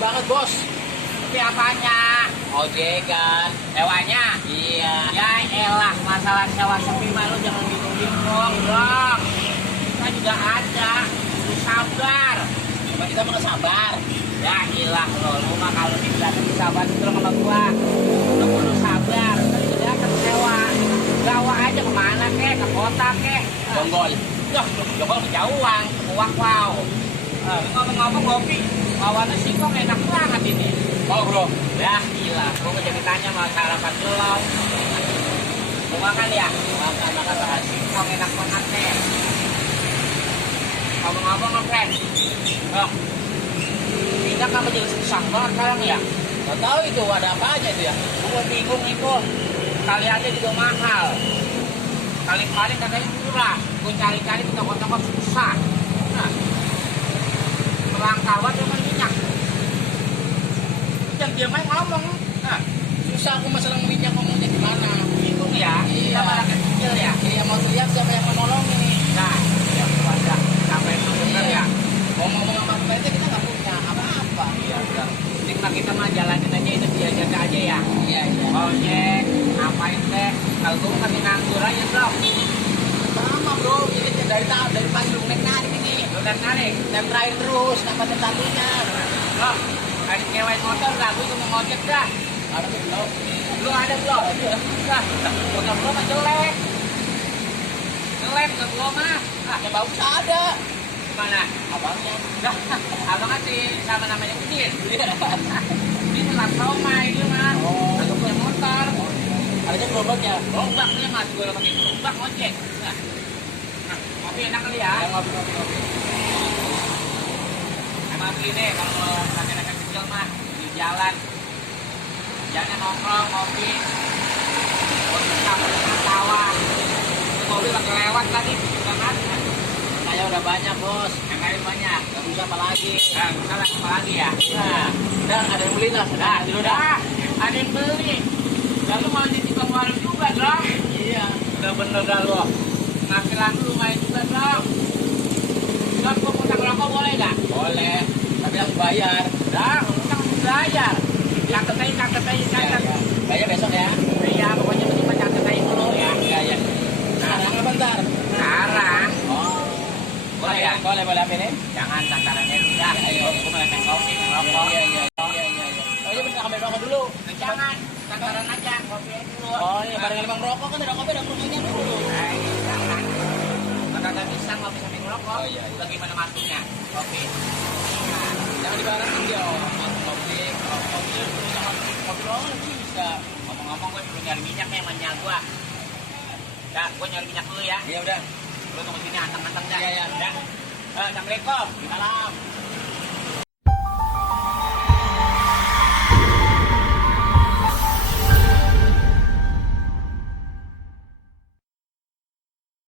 banget bos. Tapi apanya? Ojek kan. Sewanya? Iya. Ya elah, masalah sewa sepi mah lu jangan bingung-bingung dong. Kita juga ada. Lu sabar. Emang kita mau sabar. Ya ilah lu mah kalau bisa sabar itu sama gua. Lu perlu sabar. Tadi udah akan sewa. Bawa aja kemana kek? Ke kota kek? Bonggol. Yah, Jonggol kejauhan. Wow. Ngomong-ngomong kopi. Bawaannya singkong enak banget ini. Mau bro. Ya gila, gua mau jadi tanya mau sarapan belum? Mau makan ya? Makan singkong enak banget nih. Ngomong-ngomong nih friend. Oh, pindah kamu jadi susah banget sekarang ya? Gak tahu itu ada apa aja itu ya. Gua bingung itu. Kali aja juga mahal. Kali-kali katanya murah. Gua cari-cari ke toko-toko susah. Nah, melangkah dengan minyak. Jangan diam aja ngomong. Nah, Susah aku masalah minyak ngomongnya gimana. bingung ya. Iya. Kita malah kecil ya. Iya mau teriak siapa yang mau nolongin nih. Nah, yang wajar. Sampai itu bener ya. Mau ngomong sama PT kita nggak punya apa-apa. Iya, udah. Penting mah kita mah jalanin aja itu jaga aja ya. Iya. Ojek, ngapain teh? Kalau gue masih nganggur aja bro. Sama bro, ini dari pagi lu narik ini. Lu udah narik. Dan terakhir terus, nama tentatunya. Lo, ada nyewain motor gak? Gue mau ngojek dah. Ada tuh bro. Lu ada bro? Nah, motor lo mah jelek. Jelek ke gua mah. Ah, Yang bagus ada. gimana? Abangnya. Dah, abang kan sama namanya Udin. Ini nggak tahu mah ini mah. Oh. Aku punya motor. Adanya gerobaknya. Gerobaknya masih gue pakai gerobak ojek. Nah, tapi enak kali ya. Yang ngopi. Emang begini kalau anak-anak kecil mah di jalan, jangan nongkrong ngopi, sama sawah. Itu mobil pakai lewat tadi, bukan ada. Saya udah banyak bos. Yang lain banyak. Gak bisa apa lagi. Nah, salah apa lagi ya? Nah, udah ada yang beli lah. Nah, ada yang beli. Lalu mau jadi warung juga dong. Iya. Udah bener dah lo. Penghasilan lu lumayan juga dong. Dong, gua utang rokok boleh gak? Boleh. Tapi harus bayar. Dah, utang bayar. Catet aja. Bayar besok ya. Iya, pokoknya cuma catet aja dulu ya. Iya. Sekarang apa bentar? Sekarang. Oh. Boleh ya? Boleh apa ini? Jangan santarannya udah. Ayo. Gua mau main kopi, rokok. Iya. Oh iya bentar ambil rokok dulu. Jangan, santaran aja. Kopi aja dulu. Oh iya bareng limang rokok kan ada kopi ada kerupuknya dulu. Jangan. Kagak bisa ngopi sambil ngerokok. Oh, iya. Bagaimana masuknya? Kopi. Nah, Jangan dibarengin dia. Kopi sama kopi doang bisa. ngomong-ngomong gue perlu nyari minyak nih sama nyal gua. Dah, gue nyari minyak dulu ya. Iya udah. Lu tunggu sini anteng-anteng dah. Iya. Dah. Assalamualaikum. Salam.